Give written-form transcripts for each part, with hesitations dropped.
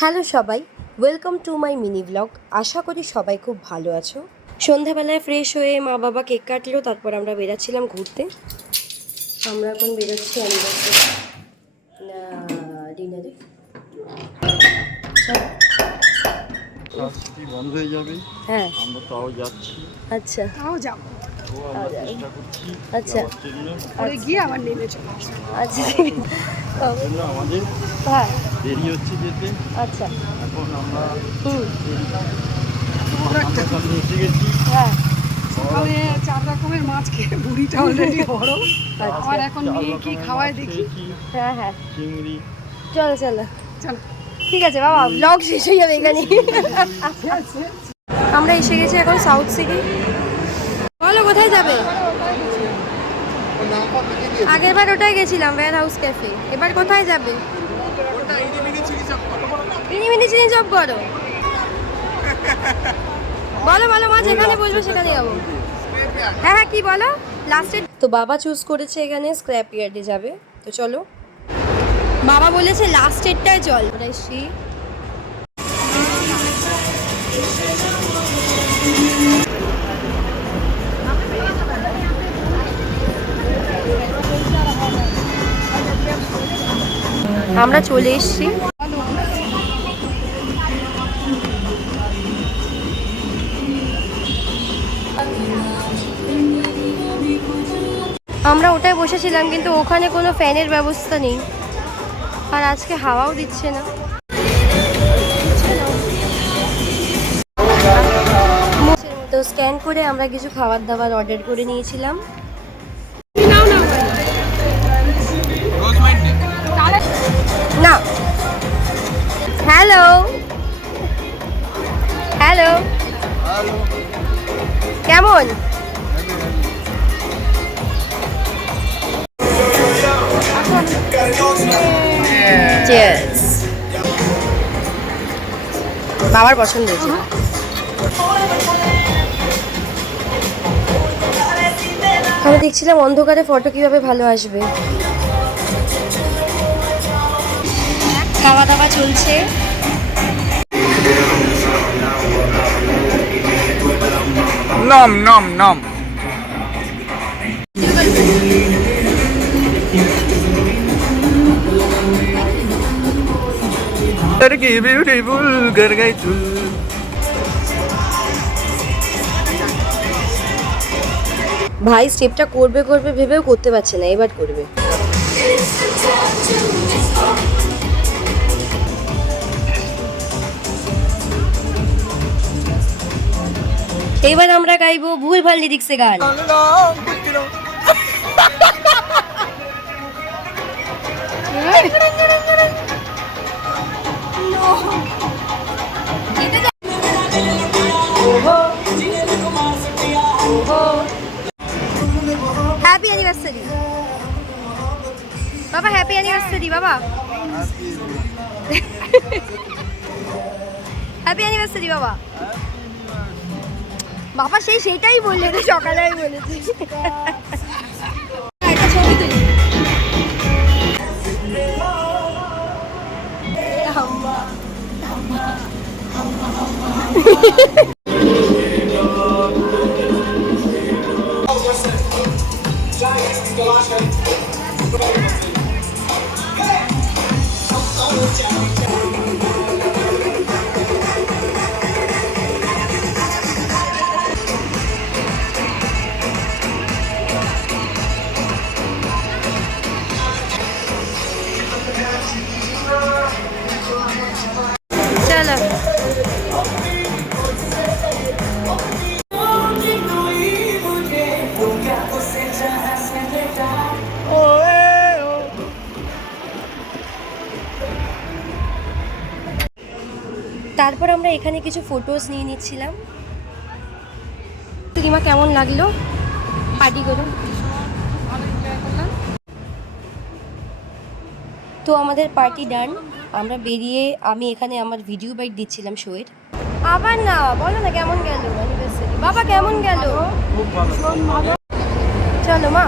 Hello সবাই, welcome to my mini blog. আশা করি সবাই খুব ভালো আছো। সন্ধ্যাবেলায় ফ্রেশ হয়ে মা বাবা কেক কাটলো, তারপর আমরা বেরাচ্ছিলাম ঘুরতে। আমরা এখন বেরোচ্ছি না ডিনারে। বন্ধ হয়ে যাবে। হ্যাঁ, আমরা তাও যাচ্ছি। আচ্ছা, তাও যাবো আমরা চেষ্টা করছি আচ্ছা পরে গিয়ে আবার নেমে চলে আসবো। আচ্ছা জন্য আমাদের হ্যাঁ, দেরি হচ্ছে যেতে। আচ্ছা, এখন আমরা হুম, সামনে এসে গেছি। হ্যাঁ, সকালে 4 রকমের মাছ খেয়ে বুড়িটা অলরেডি বড়। আচ্ছা, আর এখন মেয়ে কি খাওয়ায় দেখি। হ্যাঁ হ্যাঁ, চিংড়ি। চলো চলো, চলো ঠিক আছে বাবা, ব্লগ শেষ হয়ে যাবে এখানে। আমরা এসে গেছি এখন সাউথ সিটি। বলো কোথায় যাবে? আগের বার ওটাই গেছিলাম, ওয়্যার হাউস ক্যাফে। এবার কোথায় যাবে? মিনি চিনি চপ করো। বলো বলো মা, যেখানে বলবে সেখানে যাবো। হ্যাঁ হ্যাঁ, কি বলো লাস্টে? তো বাবা চুজ করেছে এখানে স্ক্র্যাপ ইয়ার্ডে যাবে, তো চলো। বাবা বলেছে লাস্টেরটায় চল। ওটা এসছি। আমরা চলে এসেছি। আমরা ওটায় বসেছিলাম, কিন্তু ওখানে কোনো ফ্যানের ব্যবস্থা নেই, আর আজকে হাওয়াও দিচ্ছে না। তো স্ক্যান করে আমরা কিছু খাবার দাবার অর্ডার করে নিয়েছিলাম। না, হ্যালো হ্যালো, কেমন? Cheers. বাবার পছন্দ হয়েছে। আমি দেখছিলাম অন্ধকারে ফটো কিভাবে ভালো আসবে। খাওয়া দাওয়া চলছে। নম নম নম। কি বিউটিফুল গরগাই তুল। ভাই স্টেপটা করবে করবে ভেবেও করতে পারছে না, এবার করবে। এবার আমরা গাইবো ভুলভাল লিরিক্সে গান। হ্যাপি অ্যানিভার্সারি বাবা, হ্যাপি অ্যানিভার্সারি বাবা, হ্যাপি অ্যানিভার্সারি বাবা। বাবা সেইটাই বললে তো, সকালে আমি বলেছি। একটা ছবি তুলি। চলো তারপর আমরা এখানে কিছু ফটোজ নিয়ে নিচ্ছিলাম। রিমা কেমন লাগলো পার্টি করে? তো আমাদের পার্টি ডান। আমরা বেরিয়ে আমি এখানে আমার ভিডিও বাইট দিচ্ছিলাম শোয়ের। আবার না বলো না কেমন গেল অ্যানিভার্সারি? বাবা কেমন গেল? খুব ভালো। চলো মা,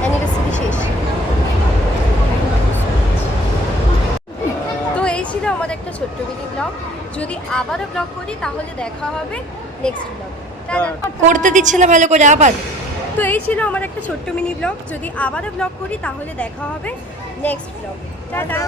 অ্যানিভার্সারি শেষ। তো এই ছিল আমাদের আমার একটা ছোট্ট মিনি ব্লগ। যদি আবারও ব্লগ করি তাহলে দেখা হবে নেক্সট ব্লগ। করতে দিচ্ছে না ভালো করে আবার। তো এই ছিল আমার একটা ছোট্ট মিনি ব্লগ। যদি আবারও ব্লগ করি তাহলে দেখা হবে নেক্সট ব্লগ। টাটা।